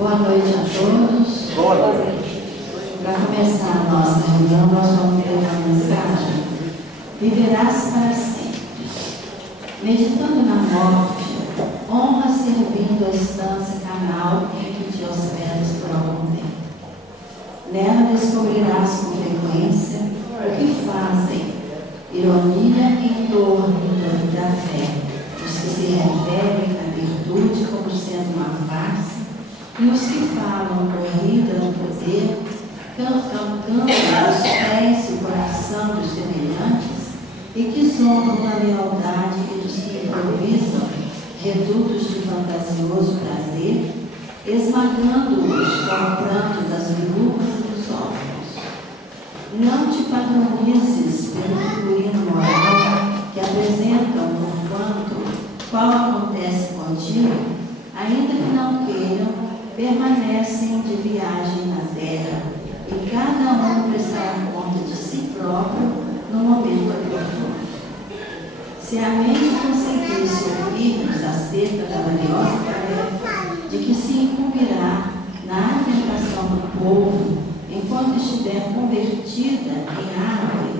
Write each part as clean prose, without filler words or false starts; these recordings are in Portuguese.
Boa noite a todos. Boa noite. Para começar a nossa reunião, nós vamos ter uma mensagem: viverás para sempre. Meditando na morte, honra servindo a estância carnal em que te hospedas por algum tempo. Nela descobrirás com frequência o que fazem ironia em torno da fé, os que se referem à virtude como sendo uma farsa, e os que falam corrida no poder, cancando os pés e o coração dos semelhantes, e que zombam da lealdade e dos que improvisam redutos de fantasioso prazer, esmagando-os com o pranto das viúvas e dos órfãos. Não te padronizes pelo figurino moral que apresentam porquanto, qual acontece contigo, ainda que não queiram, permanecem de viagem na terra, e cada um prestará conta de si próprio no momento oportuno. Se a mente conseguisse ouvir-nos acerca da valiosa tarefa de que se incumbirá na alimentação do povo, enquanto estiver convertida em árvore,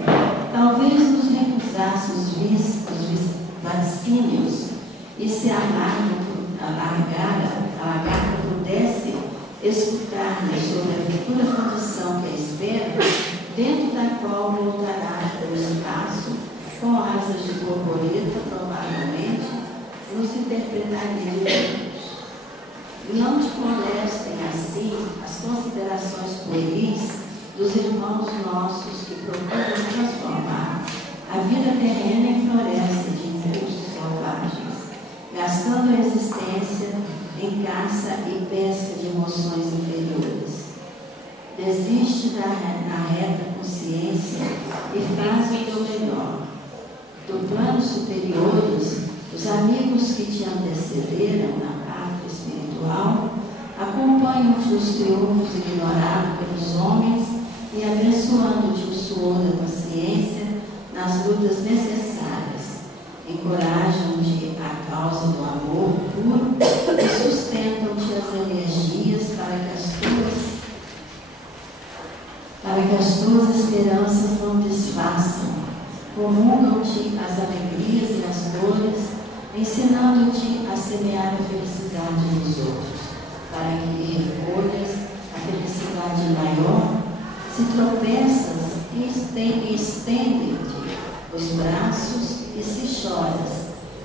talvez nos recusasse os vaticínios, e se a lagarta pudesse escutar-nos sobre a futura condição que a espera, dentro da qual voltará ao espaço, com asas de borboleta, provavelmente, nos interpretaríamos. Não te molestem assim as considerações pueris dos irmãos nossos que procuram transformar a vida terrena em floresta de impulsos selvagens, gastando a existência em caça e pesca de emoções inferiores. Desiste na reta consciência e faz o teu melhor. Do plano superiores, os amigos que te antecederam na parte espiritual acompanham-te os triunfos ignorados pelos homens e abençoando-te o suor da consciência nas lutas necessárias. Encorajam-te a causa do amor puro e sustentam-te as energias para que as tuas esperanças não desfaçam. Comungam-te as alegrias e as dores, ensinando-te a semear a felicidade nos outros, para que recolhas a felicidade maior. Se tropeças, estende-te os braços, e se choras,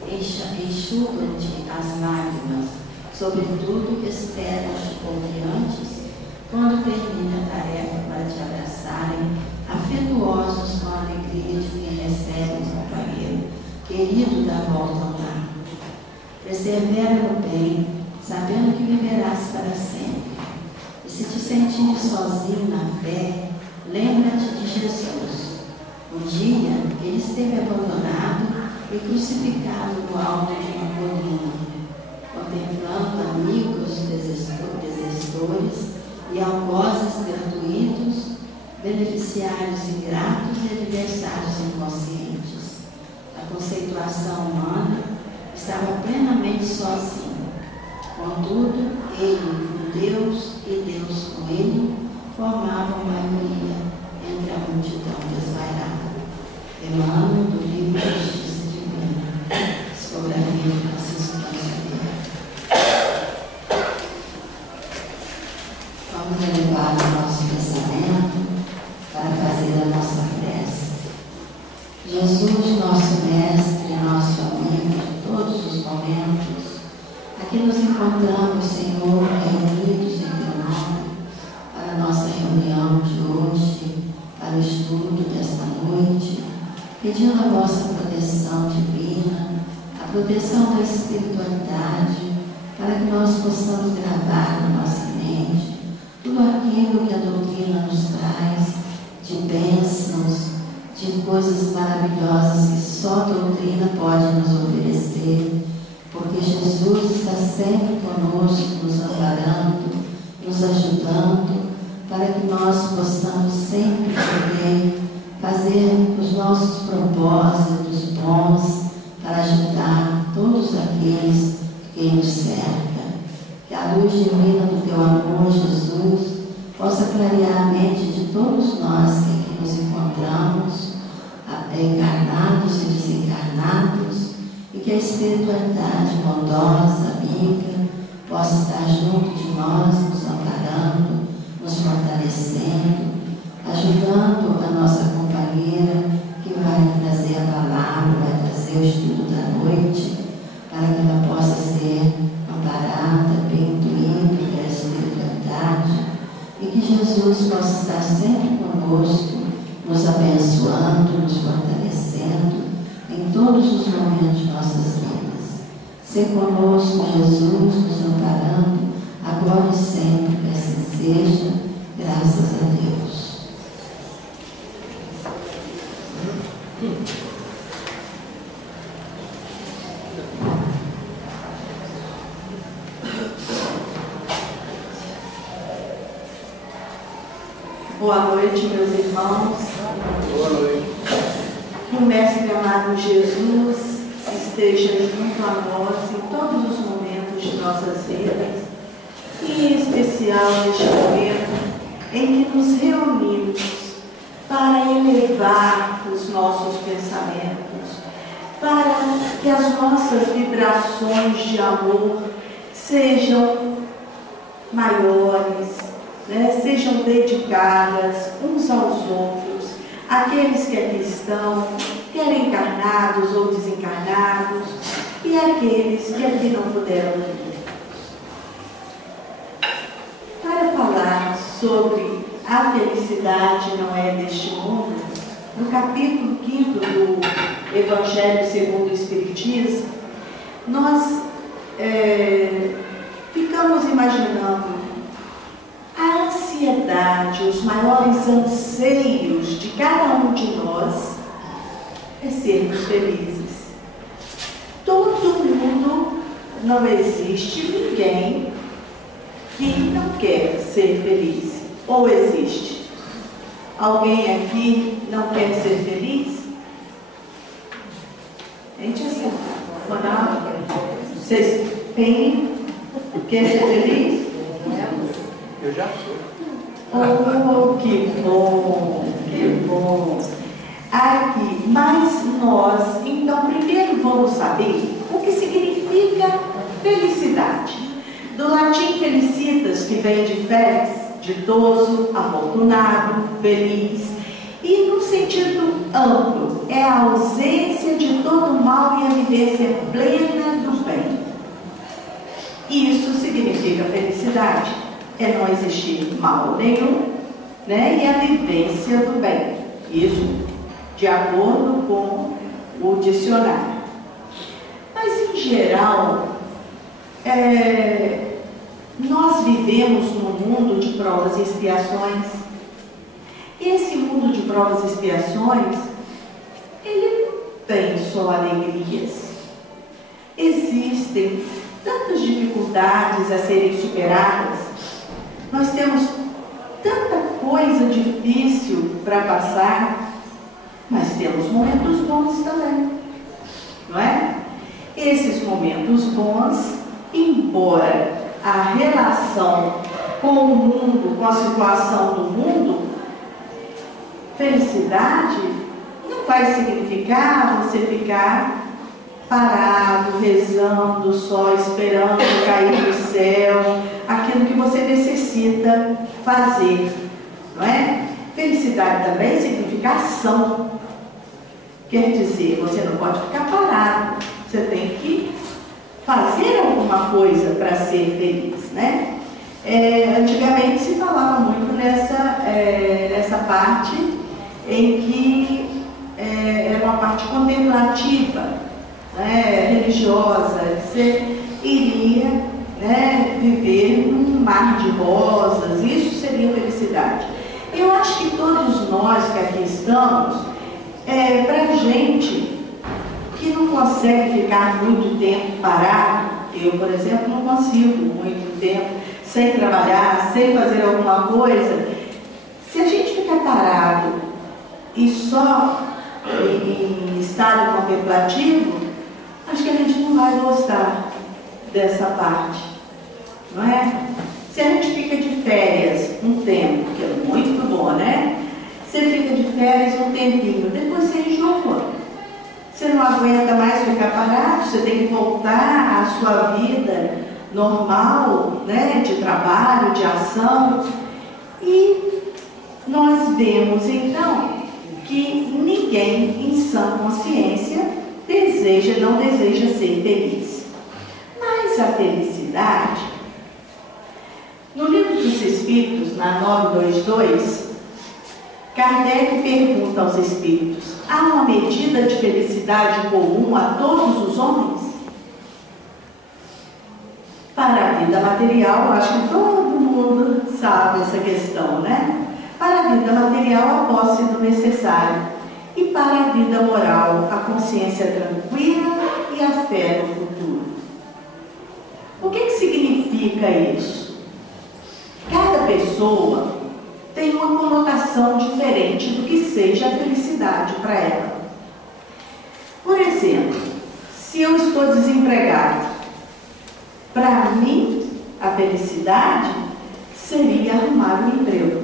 enxugam-te as lágrimas. Sobretudo, esperas confiantes, quando termine a tarefa, para te abraçarem, afetuosos com a alegria de quem recebe um companheiro querido da volta ao lar. Persevera no bem, sabendo que viverás para sempre. E se te sentires sozinho na fé, lembra-te de Jesus. Um dia ele esteve abandonado e crucificado no alto de uma colina, contemplando amigos desestores e algozes gratuitos, beneficiários ingratos e adversários inconscientes. A conceituação humana estava plenamente sozinho. Contudo, ele com Deus e Deus com ele formavam maioria entre a multidão desvairada. Emmanuel, do livro Justiça Divina, psicografia de Francisco Xavier. Vamos elevar o nosso pensamento para fazer a nossa prece. Jesus, nosso Mestre, nosso amigo de todos os momentos, aqui nos encontramos, Senhor, reunidos em teu nome, para a nossa reunião de hoje, para o estudo desta noite, pedindo a vossa proteção divina, a proteção da espiritualidade, para que nós possamos gravar na nossa mente tudo aquilo que a doutrina nos traz, de bênçãos, de coisas maravilhosas que só a doutrina pode nos oferecer, porque Jesus está sempre conosco, nos amparando, nos ajudando, para que nós possamos sempre poder fazer os nossos propósitos bons para ajudar todos aqueles que nos cercam. Que a luz luz divina do teu amor, Jesus, possa clarear a mente de todos nós que aqui nos encontramos, encarnados e desencarnados, e que a espiritualidade bondosa, amiga, possa estar junto de nós, nos amparando, nos fortalecendo, ajudando a nossa companheira que vai trazer a palavra, vai trazer o estudo da noite, para que ela possa ser amparada, bem intuída pela espiritualidade, e que Jesus possa estar sempre conosco, nos abençoando, nos fortalecendo em todos os momentos de nossas vidas. Ser conosco, Jesus, nos amparando, agora e sempre, que assim seja, graças a Deus. Boa noite, meus irmãos. Boa noite. Que o Mestre amado Jesus esteja junto a nós em todos os momentos de nossas vidas, e em especial neste momento em que nos reunimos para elevar os nossos pensamentos, para que as nossas vibrações de amor sejam maiores, sejam dedicadas uns aos outros, aqueles que aqui estão, quer encarnados ou desencarnados, e aqueles que aqui não puderam vir. Para falar sobre a felicidade não é deste mundo, no capítulo 5 do Evangelho segundo o Espiritismo, nós ficamos imaginando a ansiedade, os maiores anseios de cada um de nós é sermos felizes. Todo mundo, não existe ninguém que não quer ser feliz. Ou existe? Alguém aqui não quer ser feliz? Gente, assim, vocês quer ser feliz? Eu já sou. Oh, que bom, que bom. Aqui, mas nós, então, primeiro vamos saber o que significa felicidade. Do latim felicitas, que vem de felis, ditoso, afortunado, feliz, e no sentido amplo, é a ausência de todo mal e a vivência plena do bem. Isso significa felicidade. É não existir mal nenhum, e a vivência do bem. Isso de acordo com o dicionário. Mas, em geral, nós vivemos num mundo de provas e expiações. Esse mundo de provas e expiações, ele não tem só alegrias. Existem tantas dificuldades a serem superadas. Nós temos tanta coisa difícil para passar, mas temos momentos bons também, não é? Esses momentos bons, embora a relação com o mundo, com a situação do mundo, felicidade não vai significar você ficar parado, rezando, só esperando cair do céu aquilo que você necessita fazer, não é? Felicidade também significa ação. Quer dizer, você não pode ficar parado, você tem que fazer alguma coisa para ser feliz, né? Antigamente se falava muito nessa parte em que era uma parte contemplativa, religiosa. Você iria viver num mar de rosas, isso seria felicidade. Eu acho que todos nós que aqui estamos, para gente que não consegue ficar muito tempo parado, eu, por exemplo, não consigo muito tempo sem trabalhar, sem fazer alguma coisa. Se a gente ficar parado e só em estado contemplativo, acho que a gente não vai gostar dessa parte, não é? Se a gente fica de férias um tempo, que é muito bom, né? Você fica de férias um tempinho, depois você enjoa. Você não aguenta mais ficar parado, você tem que voltar à sua vida normal, né? De trabalho, de ação. E nós vemos, então, que ninguém em sã consciência não deseja ser feliz. Mas a felicidade, no Livro dos Espíritos, na 922, Kardec pergunta aos espíritos: há uma medida de felicidade comum a todos os homens? Para a vida material, eu acho que todo mundo sabe essa questão, né? Para a vida material, a posse do necessário. E para a vida moral, a consciência tranquila e a fé no futuro. O que significa isso? Cada pessoa tem uma conotação diferente do que seja a felicidade para ela. Por exemplo, se eu estou desempregado, para mim, a felicidade seria arrumar um emprego.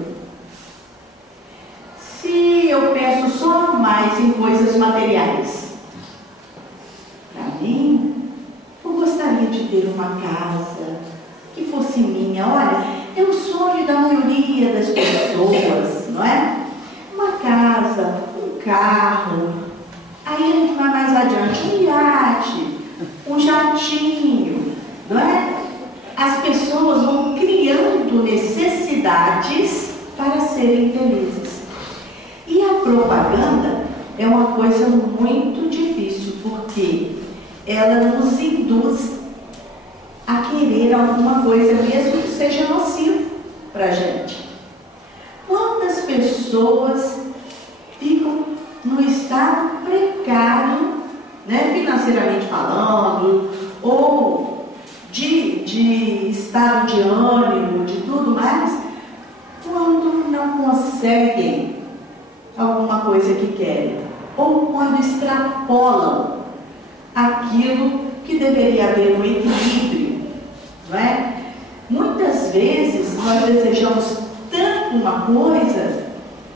Se eu penso só mais em coisas materiais, para mim, eu gostaria de ter uma casa que fosse minha. Olha, é o sonho da maioria das pessoas, não é? Uma casa, um carro, aí a gente vai mais adiante, um iate, um jatinho, não é? As pessoas vão criando necessidades para serem felizes. E a propaganda é uma coisa muito difícil, porque ela nos induz a querer alguma coisa, mesmo que seja nocivo para a gente. Quantas pessoas ficam no estado precário, né, financeiramente falando, ou de estado de ânimo, de tudo mais, quando não conseguem alguma coisa que querem, ou quando extrapolam aquilo que deveria haver um equilíbrio, não é? Muitas vezes nós desejamos tanto uma coisa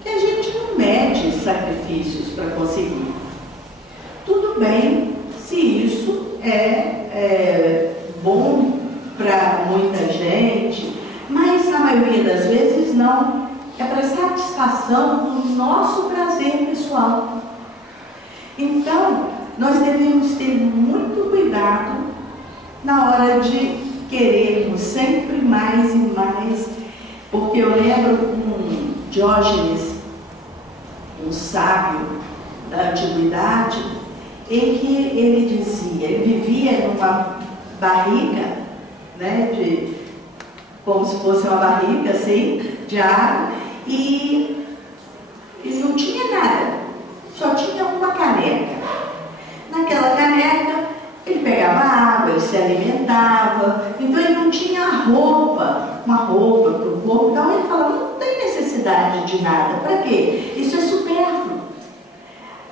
que a gente não mede sacrifícios para conseguir. Tudo bem se isso é bom para muita gente, mas na maioria das vezes não. É para satisfação do nosso prazer pessoal. Então, nós devemos ter muito cuidado na hora de querermos sempre mais e mais, porque eu lembro com Diógenes, um sábio da antiguidade, em que ele dizia, ele vivia numa barriga, né, como se fosse uma barriga assim, de água, e não tinha nada, só tinha uma caneca. Naquela caneca ele pegava água, ele se alimentava, então ele não tinha roupa, uma roupa para o corpo. Então ele falava, não tem necessidade de nada, para quê? Isso é supérfluo.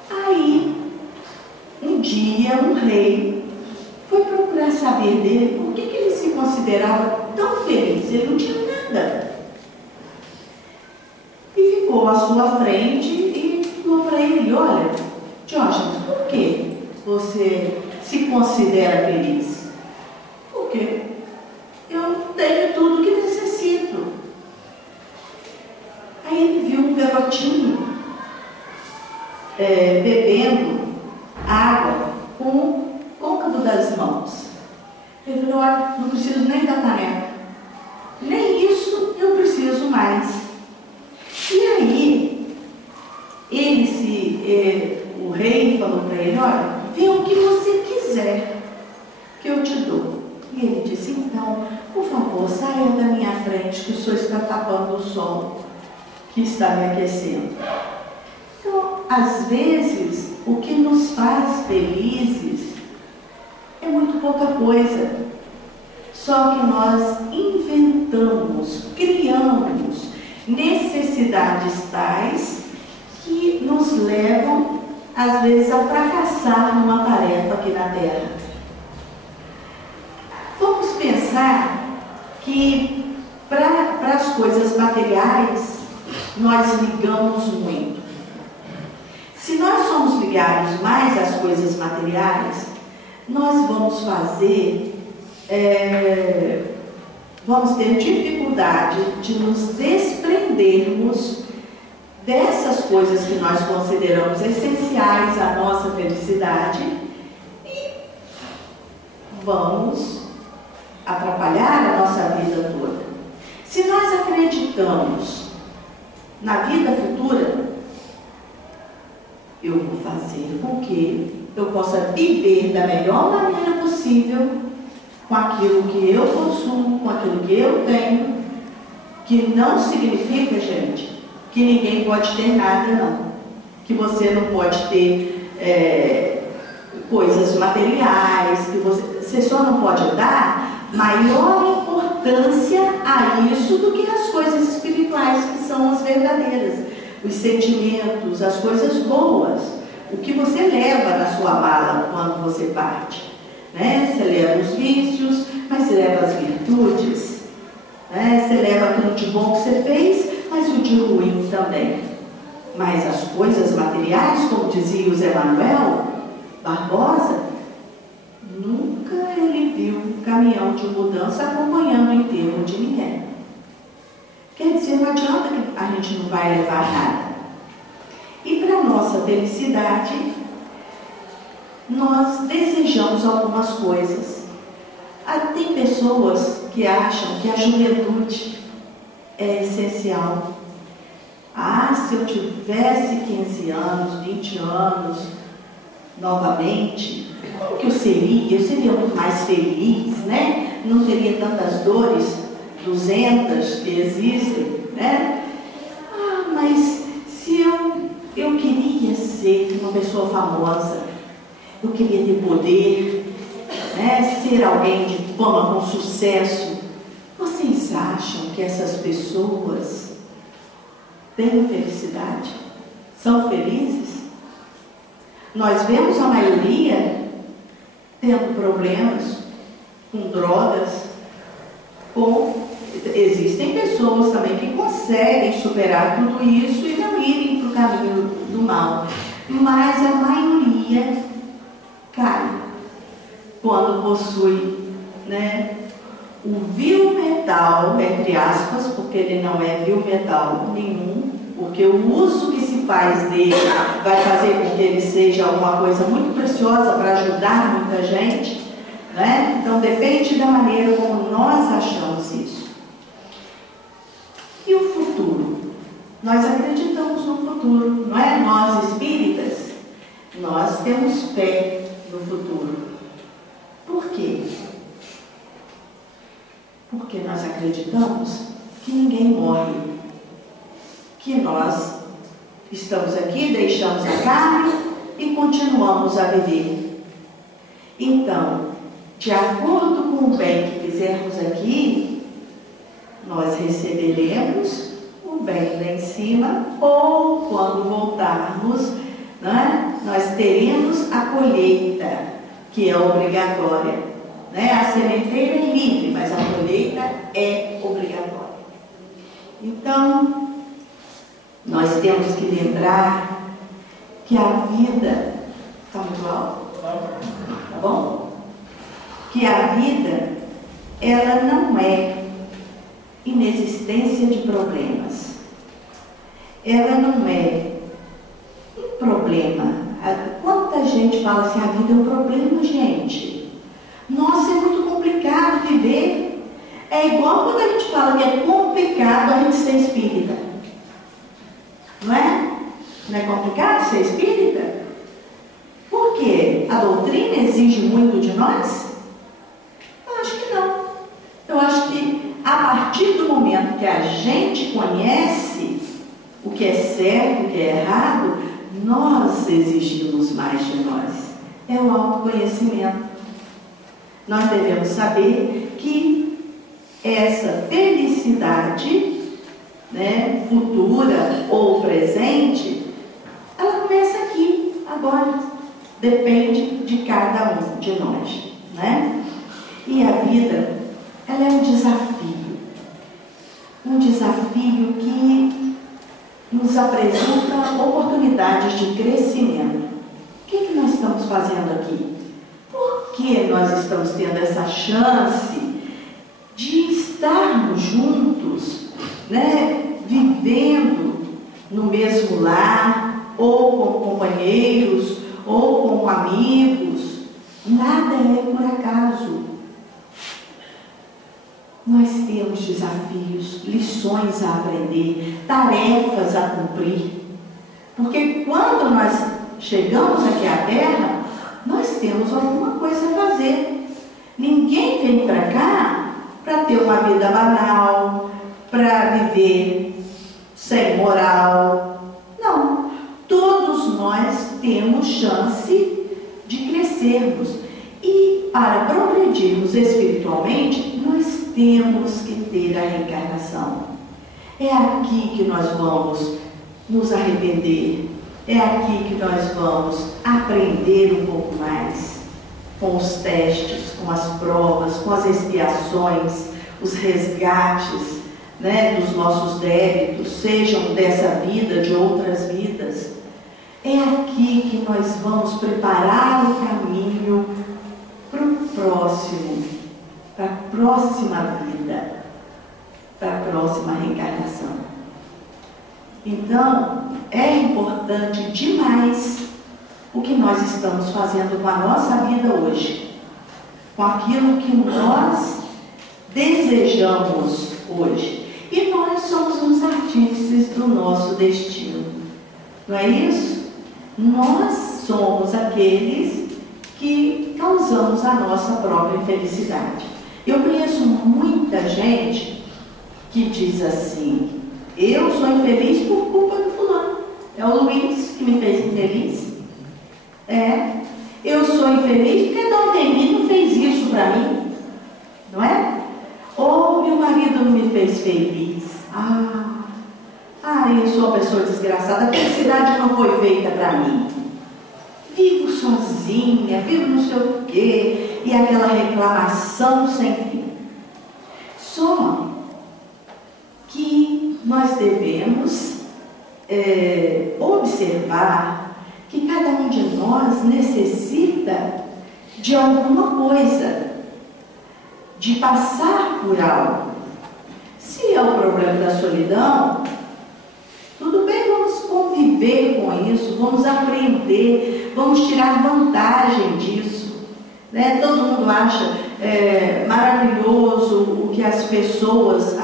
Aí um dia um rei foi procurar saber dele por que ele se considerava tão feliz. Ele não tinha nada. E ficou à sua frente e falou para ele: olha, Diógenes, por que você se considera feliz? Porque eu tenho tudo que necessito. Aí ele viu um garotinho bebendo água com o côncavo das mãos. Ele falou: olha, não preciso nem da caneca, nem isso eu preciso mais. E aí, o rei falou para ele: olha, vê o que você quiser, que eu te dou. E ele disse: então, por favor, saia da minha frente, que o senhor está tapando o sol que está me aquecendo. Então, às vezes, o que nos faz felizes é muito pouca coisa. Só que nós inventamos, criamos necessidades tais que nos levam, às vezes, a fracassar numa tarefa aqui na Terra. Vamos pensar que para as coisas materiais nós ligamos muito. Se nós somos ligados mais às coisas materiais, nós vamos vamos ter dificuldade de nos desprendermos dessas coisas que nós consideramos essenciais à nossa felicidade e vamos atrapalhar a nossa vida toda. Se nós acreditamos na vida futura, eu vou fazer com que eu possa viver da melhor maneira possível com aquilo que eu consumo, com aquilo que eu tenho, que não significa, gente, que ninguém pode ter nada, não. Que você não pode ter coisas materiais, que você só não pode dar maior importância a isso do que as coisas espirituais, que são as verdadeiras, os sentimentos, as coisas boas, o que você leva na sua mala quando você parte. Né? Você leva os vícios, mas você leva as virtudes, né? Você leva aquilo de bom que você fez, mas o de ruim também. Mas as coisas materiais, como dizia o Zé Manuel Barbosa, nunca ele viu um caminhão de mudança acompanhando o enterro de ninguém. Quer dizer, não adianta que a gente não vai levar nada. E para nossa felicidade, nós desejamos algumas coisas. Tem pessoas que acham que a juventude é essencial. Se eu tivesse 15 anos, 20 anos, novamente, como que eu seria? Eu seria muito mais feliz, né? Não teria tantas dores 200 que existem, né? Mas se eu queria ser uma pessoa famosa, eu queria ter poder, né? Ser alguém de fama, com sucesso. Vocês acham que essas pessoas têm felicidade? São felizes? Nós vemos a maioria tendo problemas com drogas, existem pessoas também que conseguem superar tudo isso e não irem para o caminho do mal. Mas a maioria cai quando possui, né, o vil metal, entre aspas, porque ele não é vil metal nenhum, porque o uso que se faz dele vai fazer com que ele seja alguma coisa muito preciosa para ajudar muita gente, né? Então depende da maneira como nós achamos isso. E o futuro? Nós acreditamos no futuro, não é? Nós espíritas, nós temos fé no futuro. Por quê? Porque nós acreditamos que ninguém morre, que nós estamos aqui, deixamos a carne e continuamos a viver. Então, de acordo com o bem que fizermos aqui, nós receberemos o bem lá em cima, ou quando voltarmos, né, nós teremos a colheita, que é obrigatória. Né? A sementeira é livre, mas a colheita é obrigatória. Então, nós temos que lembrar que a vida... Está muito alto? Tá bom? Que a vida, ela não é inexistência de problemas. Ela não é um problema. Quanta gente fala assim, a vida é um problema, gente. Nossa, é muito complicado viver. É igual quando a gente fala que é complicado a gente ser espírita. Não é? Não é complicado ser espírita? Por quê? A doutrina exige muito de nós? Eu acho que não. Eu acho que a partir do momento que a gente conhece o que é certo, o que é errado, nós exigimos mais de nós. É o autoconhecimento. Nós devemos saber que essa felicidade, né, futura ou presente, ela começa aqui, agora. Depende de cada um de nós, né? E a vida, ela é um desafio. um desafio que nos apresenta oportunidades de crescimento. O que nós estamos fazendo aqui? Por que nós estamos tendo essa chance de estarmos juntos, né, vivendo no mesmo lar, ou com companheiros, ou com amigos? Nada é por acaso. Nós temos desafios, lições a aprender, tarefas a cumprir. Porque quando nós chegamos aqui à Terra, nós temos alguma coisa a fazer. Ninguém vem para cá para ter uma vida banal, para viver sem moral. Não. Todos nós temos chance de crescermos. E para progredirmos espiritualmente, nós temos que ter a reencarnação. É aqui que nós vamos nos arrepender. É aqui que nós vamos aprender um pouco mais com os testes, com as provas, com as expiações, os resgates, né, dos nossos débitos, sejam dessa vida, de outras vidas. É aqui que nós vamos preparar o caminho para o próximo, para a próxima vida, para a próxima reencarnação. Então, é importante demais o que nós estamos fazendo com a nossa vida hoje, com aquilo que nós desejamos hoje. E nós somos os artífices do nosso destino. Não é isso? Nós somos aqueles que causamos a nossa própria infelicidade. Eu conheço muita gente que diz assim: eu sou infeliz por culpa do fulano. É o Luiz que me fez infeliz. Eu sou infeliz porque Dom Demi não fez isso para mim. Não é? Ou meu marido não me fez feliz. Eu sou uma pessoa desgraçada. A felicidade não foi feita para mim. Vivo sozinha, vivo não sei o quê. E aquela reclamação sem fim. Só que nós devemos observar que cada um de nós necessita de alguma coisa, de passar por algo. Se é o problema da solidão, tudo bem, vamos conviver com isso, vamos aprender, vamos tirar vantagem disso. Né? Todo mundo acha maravilhoso o que as pessoas,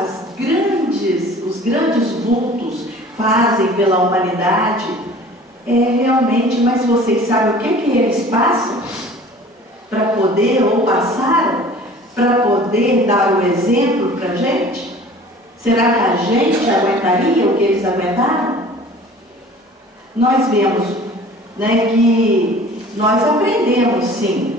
os grandes vultos fazem pela humanidade. Realmente, mas vocês sabem o que eles passam para poder, ou passaram, para poder dar o exemplo para a gente? Será que a gente aguentaria o que eles aguentaram? Nós vemos, né, que nós aprendemos sim,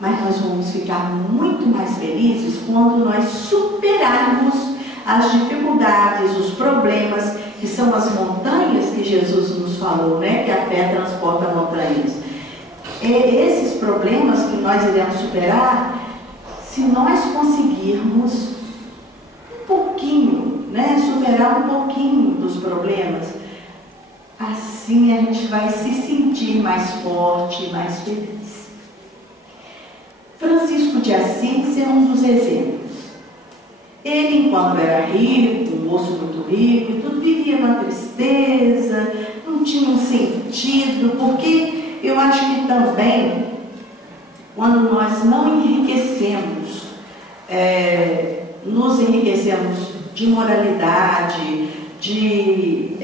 mas nós vamos ficar muito mais felizes quando nós superarmos as dificuldades, os problemas, que são as montanhas que Jesus nos falou, né, que a fé transporta montanhas. Esses problemas que nós iremos superar, se nós conseguirmos um pouquinho, né, superar um pouquinho dos problemas, assim a gente vai se sentir mais forte, mais feliz. Francisco de Assis é um dos exemplos. Ele, enquanto era rico, um moço muito rico e tudo, vivia na tristeza, não tinha um sentido, porque eu acho que também, quando nós não enriquecemos, nos enriquecemos de moralidade, de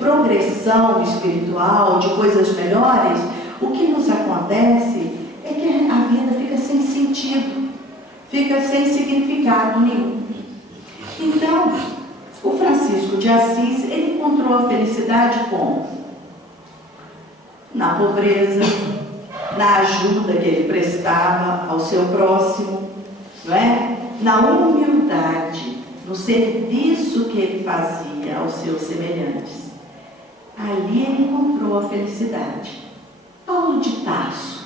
progressão espiritual, de coisas melhores, o que nos acontece é que a vida fica sem sentido, fica sem significado nenhum. Então, o Francisco de Assis, ele encontrou a felicidade como? Na pobreza, na ajuda que ele prestava ao seu próximo, não é? Na humildade, no serviço que ele fazia aos seus semelhantes. Ali ele encontrou a felicidade. Paulo de Tarso,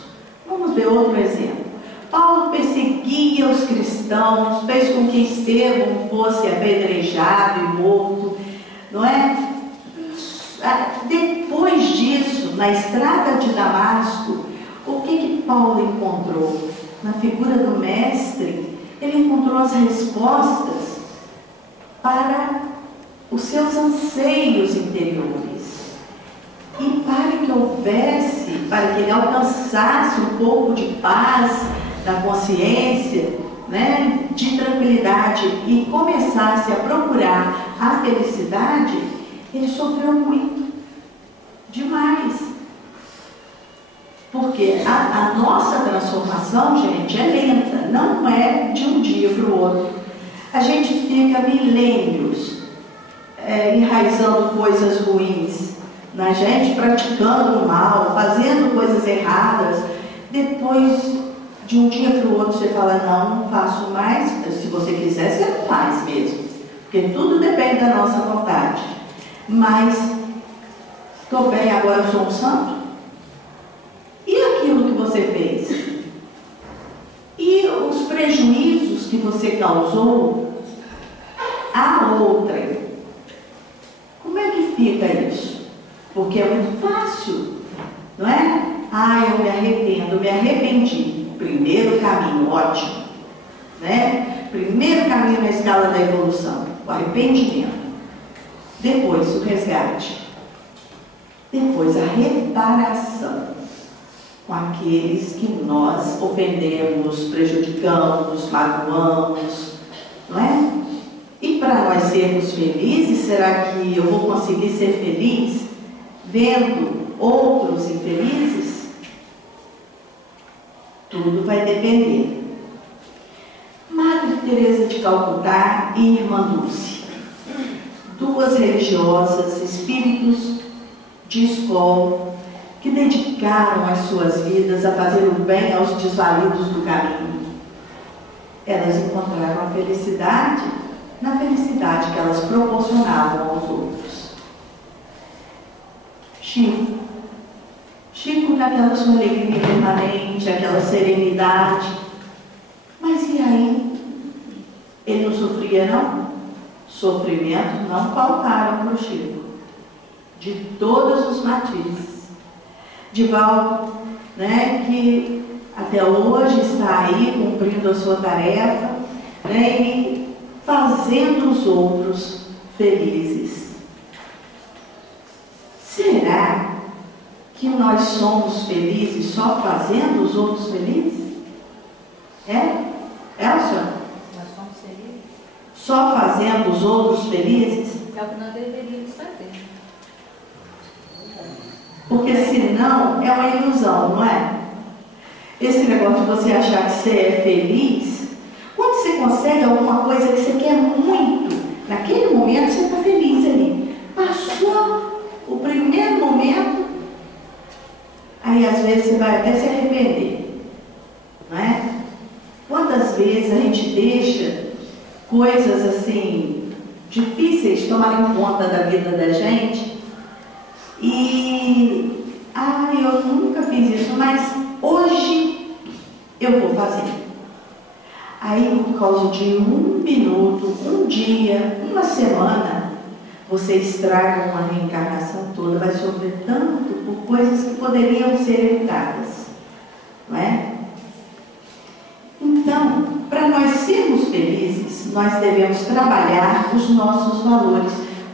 vamos ver outro exemplo. Paulo perseguia os cristãos, fez com que Estevão fosse apedrejado e morto, não é? Depois disso, na estrada de Damasco, o que Paulo encontrou? Na figura do Mestre, ele encontrou as respostas para os seus anseios interiores. E para que houvesse, para que ele alcançasse um pouco de paz na consciência, né, de tranquilidade e começasse a procurar a felicidade, ele sofreu muito, demais. Porque a nossa transformação, gente, é lenta, não é de um dia para o outro. A gente fica milênios enraizando coisas ruins na gente, praticando o mal, fazendo coisas erradas. Depois, de um dia para o outro, você fala, não faço mais. Se você quiser, você não faz mesmo. Porque tudo depende da nossa vontade. Mas, estou bem, agora eu sou um santo? E aquilo que você fez? E os prejuízos que você causou a outrem? Como é que fica isso? Porque é muito fácil, não é? Eu me arrependo, me arrependi. Primeiro caminho, ótimo, né? Primeiro caminho na escala da evolução, o arrependimento. Depois o resgate. Depois a reparação com aqueles que nós ofendemos, prejudicamos, magoamos, não é? E para nós sermos felizes, será que eu vou conseguir ser feliz vendo outros infelizes? Tudo vai depender. Madre Teresa de Calcutá e Irmã Dulce, duas religiosas, espíritos de escola, que dedicaram as suas vidas a fazer o bem aos desvalidos do caminho. Elas encontraram a felicidade na felicidade que elas proporcionavam aos outros. Chico naquela sua alegria permanente, aquela serenidade. Mas e aí? Ele não sofria, não? Sofrimentos não faltaram para o Chico. De todos os matizes. Divaldo, né, que até hoje está aí cumprindo a sua tarefa, né, e fazendo os outros felizes. Será que nós somos felizes só fazendo os outros felizes? Elcia? Nós somos felizes? Só fazendo os outros felizes? É o que nós deveríamos fazer. Porque senão é uma ilusão, não é? Esse negócio de você achar que você é feliz, quando você consegue alguma coisa que você quer muito, naquele momento você está feliz ali. Passou o primeiro momento, aí às vezes você vai até se arrepender, não é? Quantas vezes a gente deixa coisas assim difíceis tomarem conta da vida da gente e eu nunca fiz isso, mas hoje eu vou fazer. Aí por causa de um minuto, um dia, uma semana, você estraga uma reencarnação toda, vai sofrer tanto por coisas que poderiam ser evitadas, não é? Então, para nós sermos felizes, nós devemos trabalhar os nossos valores.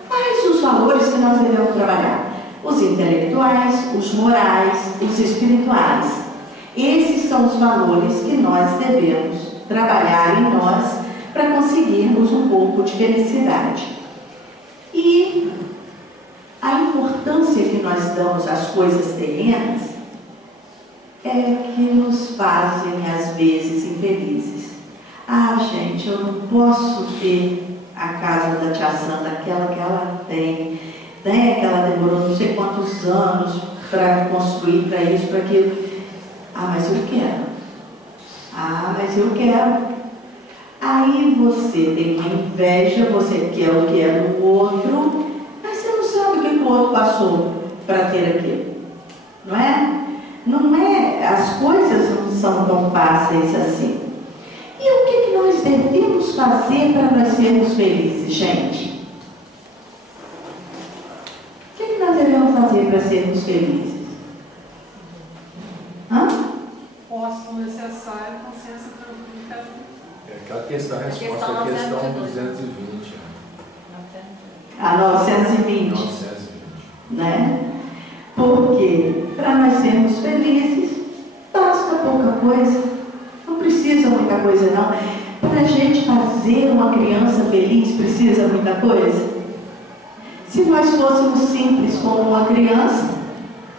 Quais os valores que nós devemos trabalhar? Os intelectuais, os morais, os espirituais. Esses são os valores que nós devemos trabalhar em nós para conseguirmos um pouco de felicidade. E a importância que nós damos às coisas terrenas é que nos fazem, às vezes, infelizes. Gente, eu não posso ter a casa da tia Sandra, aquela que ela tem, né? Que ela demorou não sei quantos anos para construir, para isso, para aquilo. Mas eu quero. Mas eu quero. Aí você tem uma inveja, você quer o que é do outro, mas você não sabe o que o outro passou para ter aquilo. Não é? Não é, as coisas são tão fáceis assim. E o que nós devemos fazer para nós sermos felizes, gente? O que nós devemos fazer para sermos felizes? Posto necessário, consciência tranquila. Aquela questão, a resposta é a questão 220. A 920. Né? Porque para nós sermos felizes, basta pouca coisa. Não precisa muita coisa, não. Para a gente fazer uma criança feliz, precisa muita coisa? Se nós fôssemos simples como uma criança,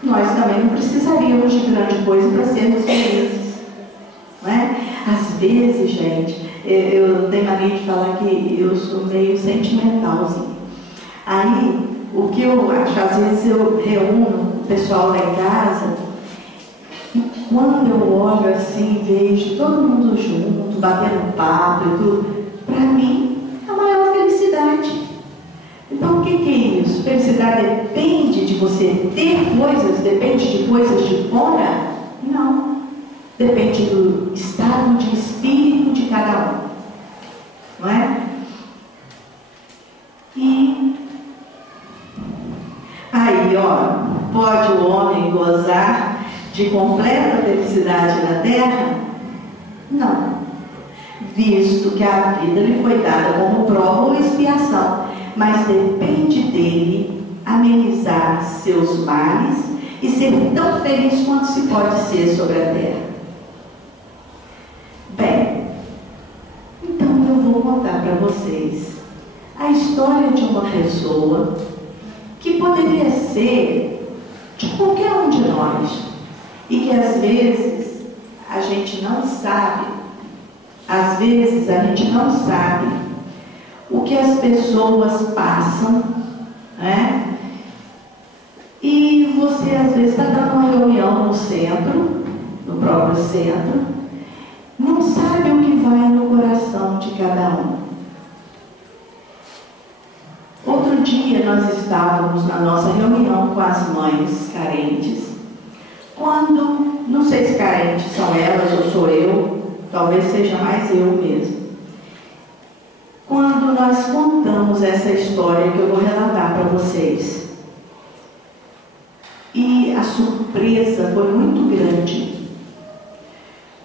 nós também não precisaríamos de grande coisa para sermos felizes. Não é? Às vezes, gente, eu tenho mania de falar que eu sou meio sentimentalzinha. Aí, o que eu acho, às vezes eu reúno o pessoal lá em casa, e quando eu olho assim, vejo todo mundo junto, batendo papo e tudo, para mim é a maior felicidade. Então, o que é isso? Felicidade depende de você ter coisas, depende de coisas de fora? Não. Depende do estado de espírito de cada um. Não é? E aí, ó, pode o homem gozar de completa felicidade na terra? Não. Visto que a vida lhe foi dada como prova ou expiação, mas depende dele amenizar seus males e ser tão feliz quanto se pode ser sobre a terra. Bem, então eu vou contar para vocês a história de uma pessoa que poderia ser de qualquer um de nós e que às vezes a gente não sabe, o que as pessoas passam, né? E você às vezes está dando uma reunião no centro, no próprio centro, não sabe o que vai no coração de cada um. Outro dia nós estávamos na nossa reunião com as mães carentes, quando, não sei se carentes são elas ou sou eu, talvez seja mais eu mesmo. Quando nós contamos essa história que eu vou relatar para vocês. E a surpresa foi muito grande.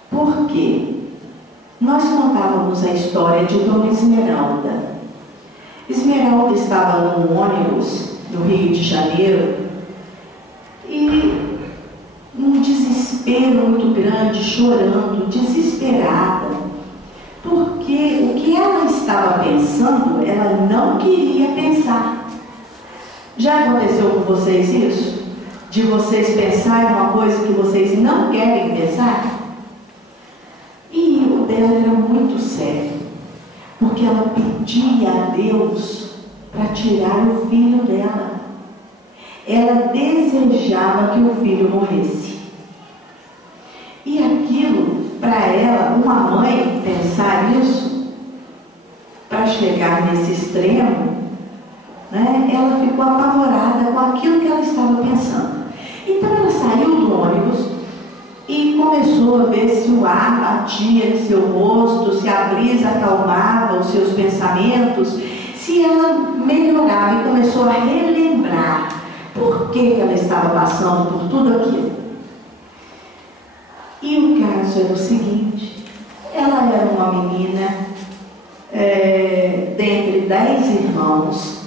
Porque nós contávamos a história de Dona Esmeralda. Esmeralda estava num ônibus no Rio de Janeiro e num desespero muito grande, chorando, desesperada, porque o que ela estava pensando, ela não queria pensar. Já aconteceu com vocês isso? De vocês pensarem uma coisa que vocês não querem pensar? E o dela era muito sério, porque ela pedia a Deus para tirar o filho dela. Ela desejava que o filho morresse. E aquilo, para ela, uma mãe pensar nisso, para chegar nesse extremo, né, ela ficou apavorada com aquilo que ela estava pensando. Então ela saiu do ônibus e começou a ver se o ar batia em seu rosto, se a brisa acalmava os seus pensamentos, se ela melhorava, e começou a relembrar por que ela estava passando por tudo aquilo. E o caso era o seguinte: ela era uma menina dentre 10 irmãos,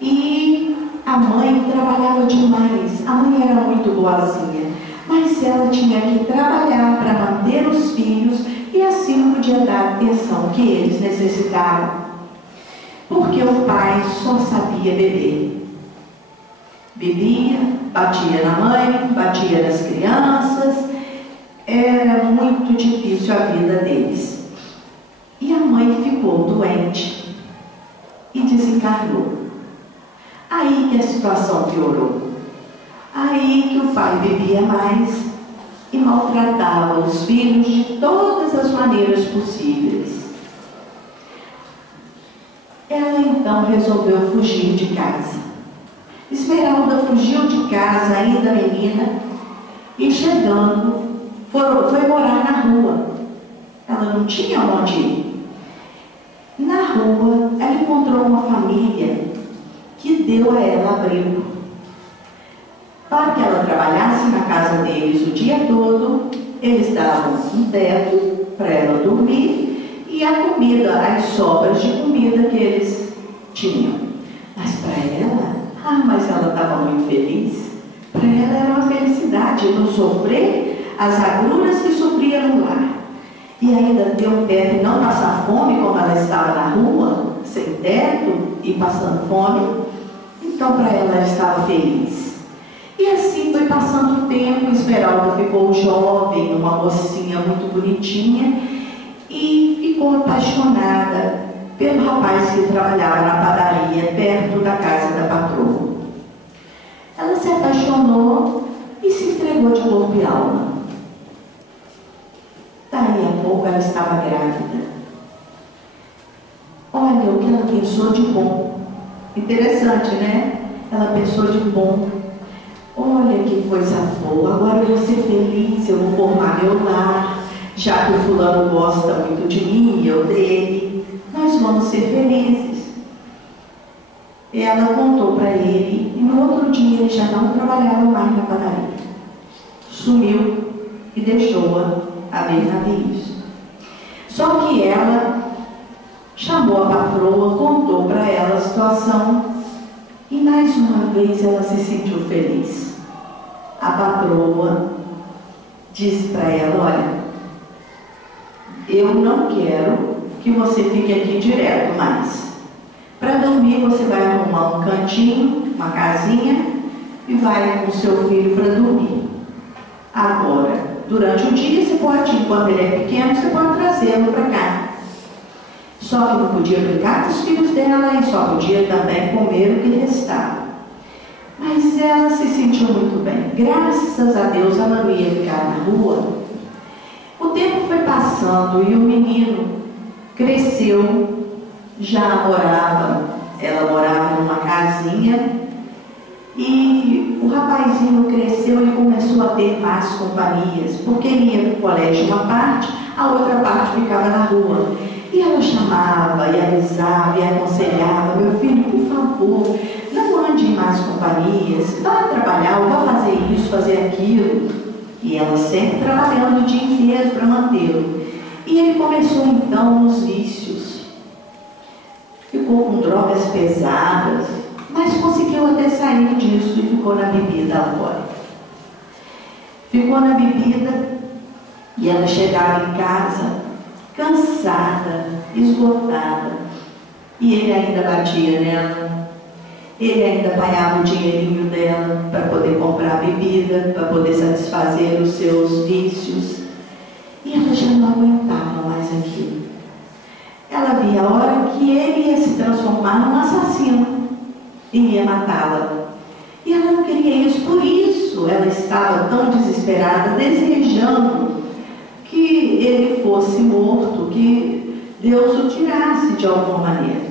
e a mãe trabalhava demais. A mãe era muito boazinha, mas ela tinha que trabalhar para manter os filhos e assim podia dar a atenção que eles necessitavam, porque o pai só sabia beber. Bebia, batia na mãe, batia nas crianças, era muito difícil a vida deles. E a mãe ficou doente e desencarnou. Aí que a situação piorou. Aí que o pai bebia mais e maltratava os filhos de todas as maneiras possíveis. Ela então resolveu fugir de casa. Esmeralda fugiu de casa, ainda menina, e chegando, foi morar na rua. Ela não tinha onde ir. Na rua, ela encontrou uma família que deu a ela abrigo, para que ela trabalhasse na casa deles o dia todo. Eles davam um teto para ela dormir e a comida, as sobras de comida que eles tinham. Mas para ela, mas ela estava muito feliz. Para ela era uma felicidade não sofrer as agruras que sofria no lar. E ainda ter um teto e não passar fome, como ela estava na rua, sem teto e passando fome. Então para ela estava feliz. E assim foi passando o tempo. Esmeralda ficou jovem, uma mocinha muito bonitinha, e ficou apaixonada pelo rapaz que trabalhava na padaria perto da casa da patroa. Ela se apaixonou e se entregou de corpo e alma. Daí a pouco ela estava grávida. Olha o que ela pensou de bom. Interessante, né? Ela pensou de bom. Olha que coisa boa, agora eu vou ser feliz, eu vou formar meu lar, já que o fulano gosta muito de mim, eu dele, nós vamos ser felizes. Ela contou para ele, e no outro dia ele já não trabalhava mais na padaria. Sumiu e deixou-a a ver navios. Só que ela chamou a patroa, contou para ela a situação, e mais uma vez ela se sentiu feliz. A patroa disse para ela: olha, eu não quero que você fique aqui direto, mas para dormir você vai arrumar um cantinho, uma casinha, e vai com o seu filho para dormir. Agora, durante o dia você pode, enquanto ele é pequeno, você pode trazê-lo para cá. Só que não podia brincar com os filhos dela e só podia também comer o que restava. Mas ela se sentiu muito bem. Graças a Deus ela não ia ficar na rua. O tempo foi passando e o menino cresceu, ela morava numa casinha, e o rapazinho cresceu e começou a ter más companhias, porque ele ia para o colégio uma parte, a outra parte ficava na rua. E ela chamava, e avisava, e aconselhava: meu filho, por favor, não ande em más companhias, vá trabalhar, ou vá fazer isso, fazer aquilo. E ela sempre trabalhando o dia inteiro para mantê-lo. E ele começou então nos vícios. Ficou com drogas pesadas, mas conseguiu até sair disso e ficou na bebida alcoólica. Ficou na bebida e ela chegava em casa cansada, esgotada, e ele ainda batia nela, ele ainda apanhava o dinheirinho dela para poder comprar bebida, para poder satisfazer os seus vícios, e ela já não aguentava mais aquilo. Ela via a hora que ele ia se transformar num assassino e ia matá-la, e ela não queria isso. Por isso ela estava tão desesperada, desejando que ele fosse morto, que Deus o tirasse de alguma maneira.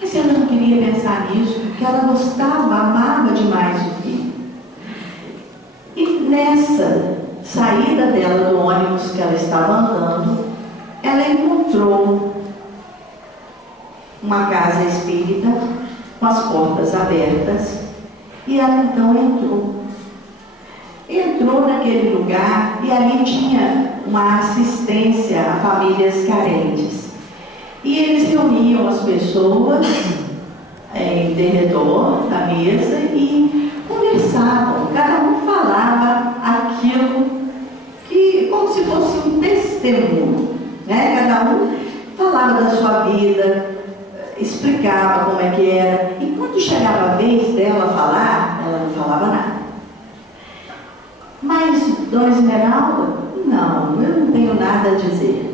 Mas ela não queria pensar nisso, porque ela gostava, amava demais o filho. E nessa saída dela do ônibus que ela estava andando, ela encontrou uma casa espírita com as portas abertas, e ela então entrou naquele lugar, e ali tinha uma assistência a famílias carentes. E eles reuniam as pessoas em derredor da mesa e conversavam. Cada um falava aquilo que, como se fosse um testemunho, né? Cada um falava da sua vida, explicava como é que era. E quando chegava a vez dela falar, ela não falava nada. Mas, Dona Esmeralda, não, eu não tenho nada a dizer.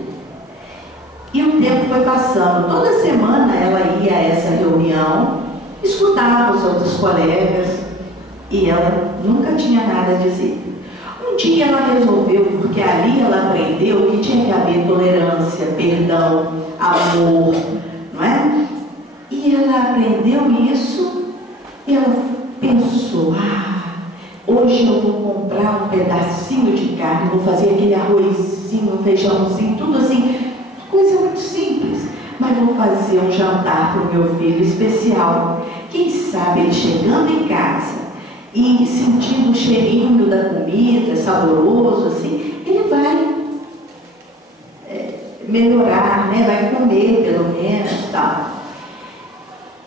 E o tempo foi passando. Toda semana ela ia a essa reunião, escutava os outros colegas, e ela nunca tinha nada a dizer. Um dia ela resolveu, porque ali ela aprendeu que tinha que haver tolerância, perdão, amor, não é? E ela aprendeu isso, e ela pensou: hoje eu vou comprar comprar um pedacinho de carne, vou fazer aquele arrozinho, um feijãozinho, tudo assim, coisa muito simples. Mas vou fazer um jantar para o meu filho especial. Quem sabe ele chegando em casa e sentindo o cheirinho da comida, saboroso, assim, ele vai melhorar, né? Vai comer pelo menos, tal.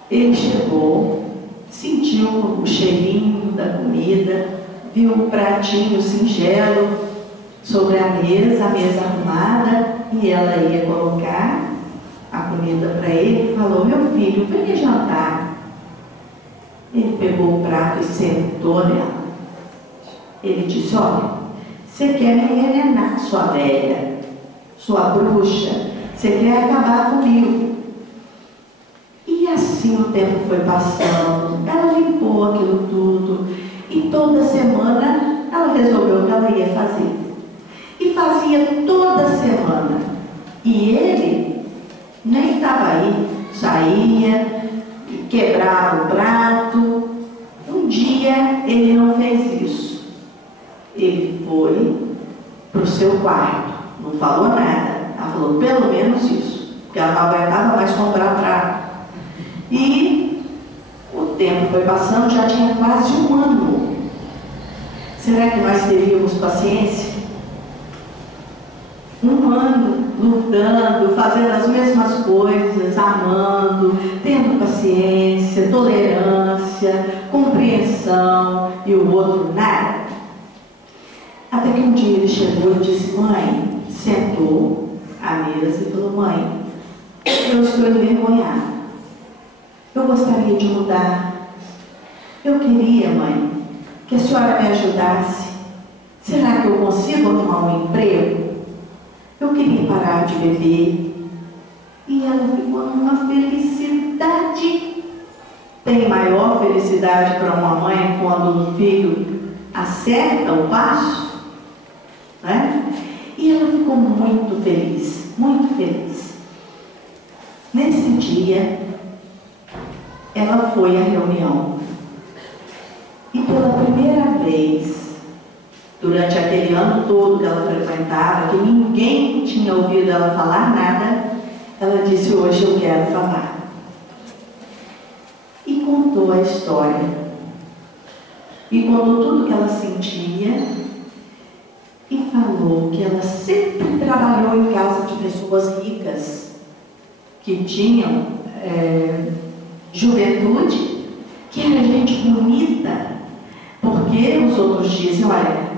Ele chegou, sentiu o cheirinho da comida, viu um pratinho singelo sobre a mesa arrumada, e ela ia colocar a comida para ele e falou: meu filho, venha jantar. Ele pegou o prato e sentou nela. Ele disse: olha, você quer me envenenar, sua velha, sua bruxa, você quer acabar comigo. E assim o tempo foi passando, ela limpou aquilo tudo, e toda semana ela resolveu que ela ia fazer. E fazia toda semana. E ele nem estava aí, saía, quebrava o prato. Um dia ele não fez isso. Ele foi para o seu quarto, não falou nada. Ela falou: pelo menos isso, porque ela não aguentava mais comprar prato. E o tempo foi passando, já tinha quase um ano. Será que nós teríamos paciência? Um ano lutando, fazendo as mesmas coisas, amando, tendo paciência, tolerância, compreensão, e o outro nada. Até que um dia ele chegou e disse: mãe, sentou à mesa e falou: mãe, eu estou envergonhado. Eu gostaria de mudar. Eu queria, mãe, que a senhora me ajudasse. Será que eu consigo arrumar um emprego? Eu queria parar de beber. E ela ficou numa felicidade. Tem maior felicidade para uma mãe quando um filho acerta o passo, né? E ela ficou muito feliz, muito feliz. Nesse dia, ela foi à reunião. E pela primeira vez, durante aquele ano todo que ela frequentava, que ninguém tinha ouvido ela falar nada, ela disse: hoje eu quero falar. E contou a história. E contou tudo que ela sentia. E falou que ela sempre trabalhou em casa de pessoas ricas, que tinham juventude, que era gente bonita. Porque os outros dizem: olha,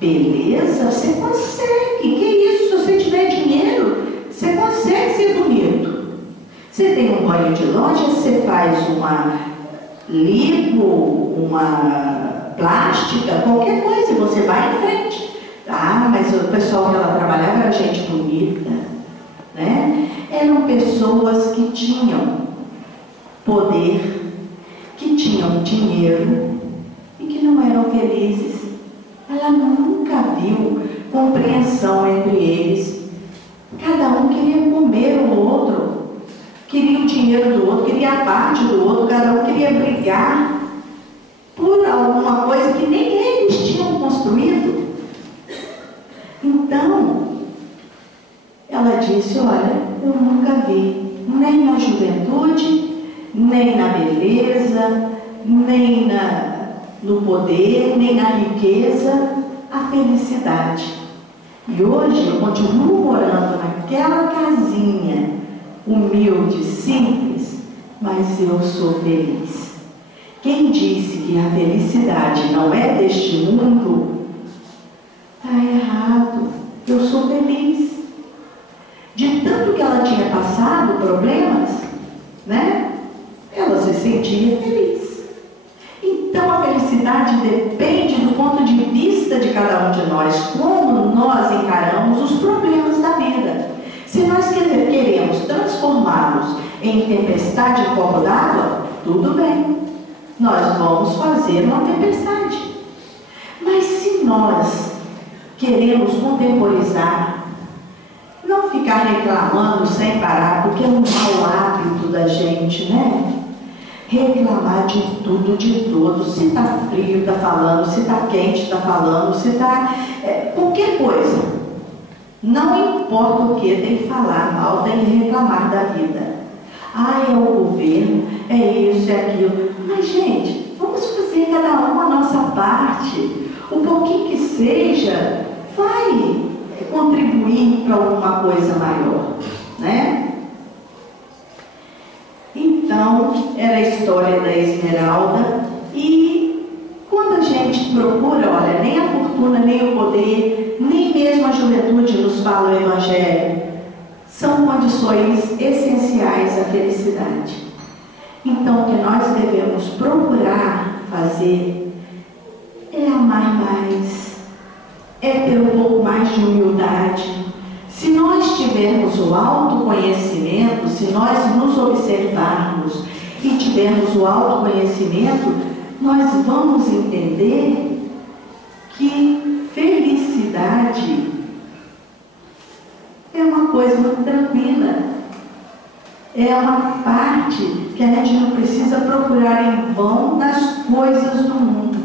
beleza, você consegue, que isso, se você tiver dinheiro, você consegue ser bonito. Você tem um banho de loja, você faz uma lipo, uma plástica, qualquer coisa, você vai em frente. Ah, mas o pessoal que ela trabalhava era gente bonita, né? Eram pessoas que tinham poder, que tinham dinheiro e que não eram felizes. Ela nunca viu compreensão entre eles. Cada um queria comer o outro, queria o dinheiro do outro, queria a parte do outro, cada um queria brigar por alguma coisa que nem eles tinham construído. Então, ela disse: olha, eu nunca vi, nem na juventude, nem na beleza, nem no poder, nem na riqueza, a felicidade. E hoje eu continuo morando naquela casinha, humilde, simples, mas eu sou feliz. Quem disse que a felicidade não é deste mundo, está errado. Eu sou feliz. De tanto que ela tinha passado problemas, né? Ela se sentia feliz. Então a felicidade depende do ponto de vista de cada um de nós, como nós encaramos os problemas da vida. Se nós queremos transformá-los em tempestade em copo d'água, tudo bem, nós vamos fazer uma tempestade. Mas se nós queremos contemporizar, não ficar reclamando sem parar, porque é um mau hábito da gente, né? reclamar de tudo, de todos. Se está frio, está falando. Se está quente, está falando. Se está... qualquer coisa. Não importa o que, tem que falar mal, tem que reclamar da vida. É o governo, é isso, é aquilo. Mas, gente, vamos fazer cada um a nossa parte. O pouquinho que seja, vai contribuir para alguma coisa maior, né? Então, era a história da Esmeralda. E quando a gente procura, olha, nem a fortuna, nem o poder, nem mesmo a juventude nos fala o Evangelho, são condições essenciais à felicidade. Então, o que nós devemos procurar fazer é amar mais, é ter um pouco mais de humildade. Se nós tivermos o autoconhecimento, se nós nos observarmos e tivermos o autoconhecimento, nós vamos entender que felicidade é uma coisa muito tranquila. É uma parte que a gente não precisa procurar em vão nas coisas do mundo,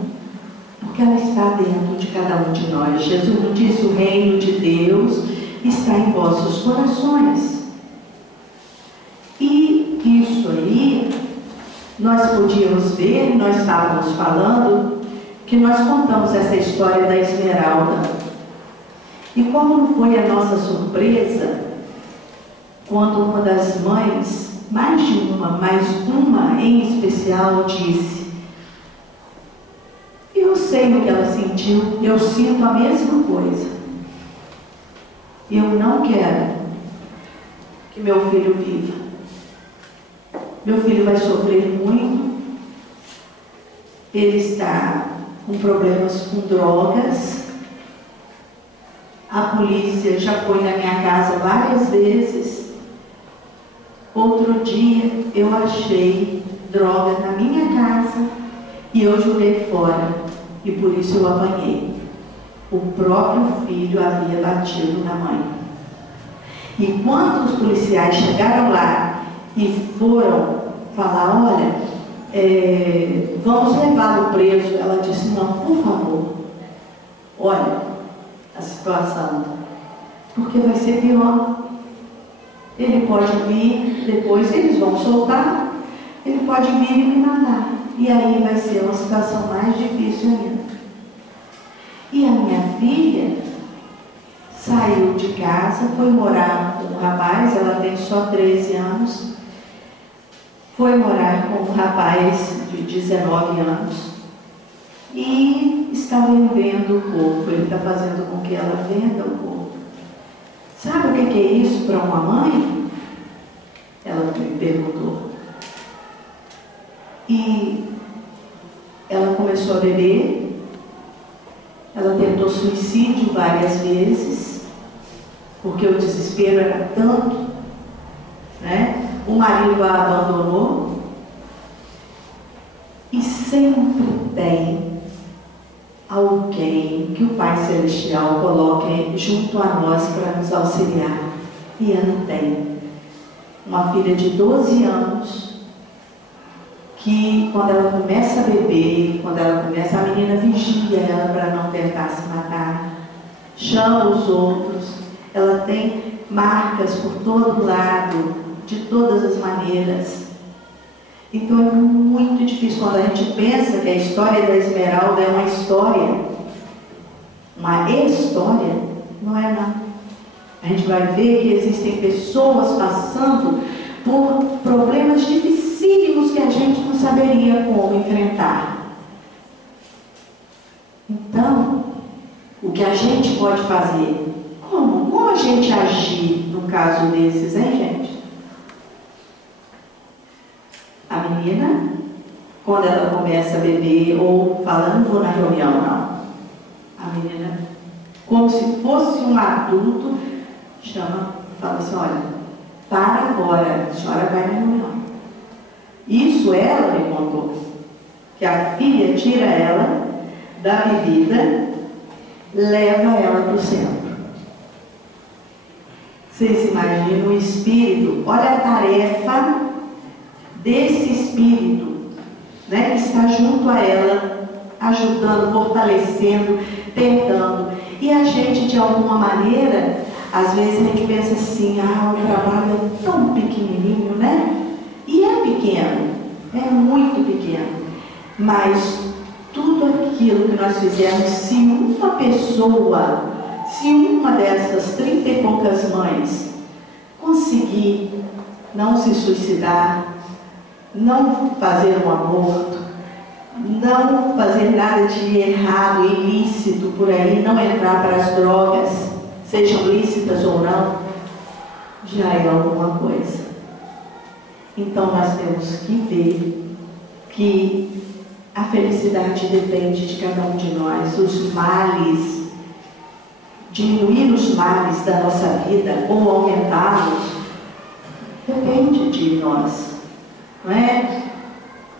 porque ela está dentro de cada um de nós. Jesus nos disse: o reino de Deus está em vossos corações. E isso aí, nós podíamos ver, nós estávamos falando, que nós contamos essa história da Esmeralda. E como foi a nossa surpresa, quando uma das mães, mais de uma, mas uma em especial, disse: eu sei o que ela sentiu, eu sinto a mesma coisa. Eu não quero que meu filho viva. Meu filho vai sofrer muito. Ele está com problemas com drogas. A polícia já foi na minha casa várias vezes. Outro dia eu achei droga na minha casa e eu joguei fora. E por isso eu apanhei. O próprio filho havia batido na mãe. E quando os policiais chegaram lá e foram falar: olha, vamos levá-lo preso, ela disse: não, por favor, olha a situação, porque vai ser pior. Ele pode vir, depois eles vão soltar, ele pode vir e me matar. E aí vai ser uma situação mais difícil ainda. E a minha filha saiu de casa, foi morar com um rapaz, ela tem só 13 anos, foi morar com um rapaz de 19 anos e está vendendo o corpo. Ele está fazendo com que ela venda o corpo. Sabe o que é isso para uma mãe? Ela me perguntou. E ela começou a beber. Ela tentou suicídio várias vezes, porque o desespero era tanto, né? O marido a abandonou. E sempre tem alguém que o Pai Celestial coloque junto a nós para nos auxiliar. E ela tem uma filha de 12 anos, que quando ela começa a beber, quando ela começa, a menina vigia ela para não tentar se matar, chama os outros, ela tem marcas por todo lado, de todas as maneiras. Então é muito difícil quando a gente pensa que a história da Esmeralda é uma história, não é não. A gente vai ver que existem pessoas passando por problemas dificílimos que a gente não saberia como enfrentar. Então, o que a gente pode fazer? Como a gente agir num caso desses, hein, gente? A menina, quando ela começa a beber ou fala: não vou na reunião, não. A menina, como se fosse um adulto, fala assim: olha, para agora, a senhora vai na reunião. Isso ela me contou, que a filha tira ela da bebida, leva ela para o centro. Vocês imaginam o espírito? Olha a tarefa desse espírito né, que está junto a ela, ajudando, fortalecendo, tentando. E a gente, de alguma maneira, às vezes a gente pensa assim, o trabalho é tão pequenininho, né? E é pequeno, é muito pequeno. Mas tudo aquilo que nós fizermos, se uma pessoa, se uma dessas 30 e poucas mães conseguir não se suicidar, não fazer um aborto, não fazer nada de errado, ilícito por aí, não entrar para as drogas, sejam lícitas ou não, já é alguma coisa. Então nós temos que ver que a felicidade depende de cada um de nós. Os males, diminuir os males da nossa vida ou aumentá-los, depende de nós, não é?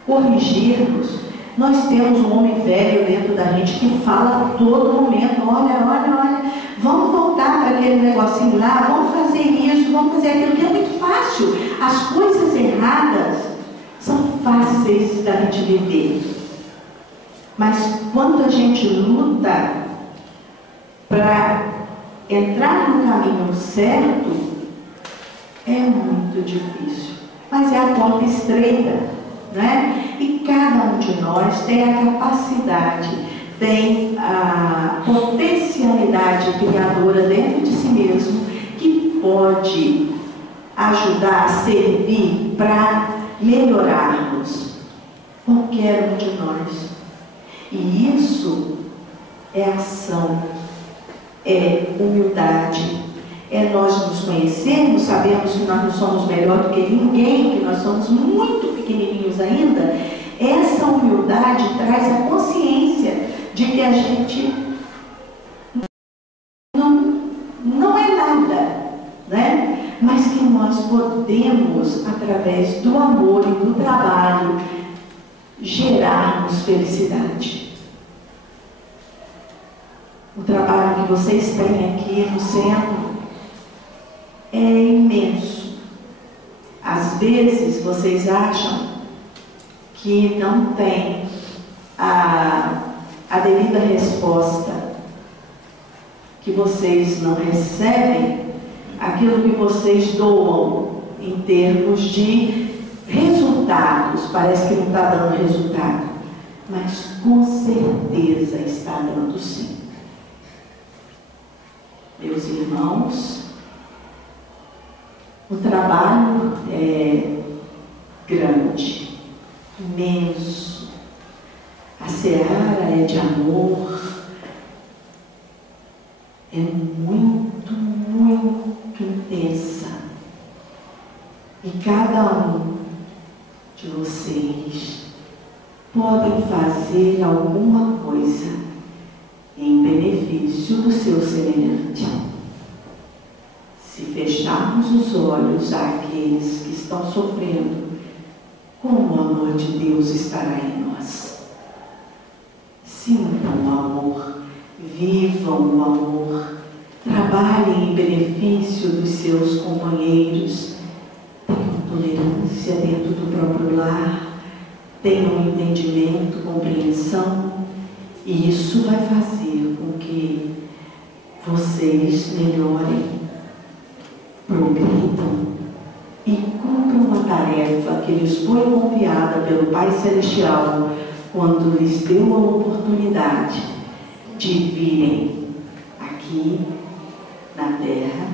Corrigirmos. Nós temos um homem velho dentro da gente que fala a todo momento, olha, vamos voltar para aquele negocinho lá, vamos fazer isso, vamos fazer aquilo, que é muito fácil. As coisas erradas são fáceis da gente viver. Mas quando a gente luta para entrar no caminho certo, é muito difícil. Mas é a porta estreita, né? E cada um de nós tem a capacidade, tem a potencialidade criadora dentro de si mesmo, que pode ajudar a servir para melhorarmos. Qualquer um de nós. E isso é ação, é humildade, é nós nos conhecermos, sabemos que nós não somos melhor do que ninguém, que nós somos muito pequenininhos ainda. Essa humildade traz a consciência de que a gente não é nada, né? Mas que nós podemos, através do amor e do trabalho, gerarmos felicidade. O trabalho que vocês têm aqui no centro é imenso. Às vezes vocês acham que não tem a devida resposta, que vocês não recebem aquilo que vocês doam em termos de resultados. Parece que não está dando resultado, mas com certeza está dando sim. Meus irmãos, o trabalho é grande, imenso. A seara é de amor, é muito, muito intensa. E cada um de vocês podem fazer alguma coisa em benefício do seu semelhante. Se fecharmos os olhos àqueles que estão sofrendo, como o amor de Deus estará em nós. Sintam o amor, vivam o amor, trabalhem em benefício dos seus companheiros, tenham tolerância dentro do próprio lar, tenham entendimento, compreensão, e isso vai fazer com que vocês melhorem, progridam e cumpram uma tarefa que lhes foi confiada pelo Pai Celestial quando lhes deu a oportunidade de virem aqui na Terra,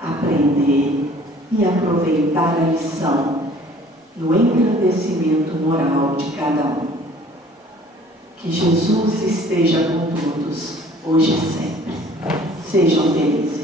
aprender e aproveitar a lição no engrandecimento moral de cada um. Que Jesus esteja com todos, hoje e sempre. Sejam felizes.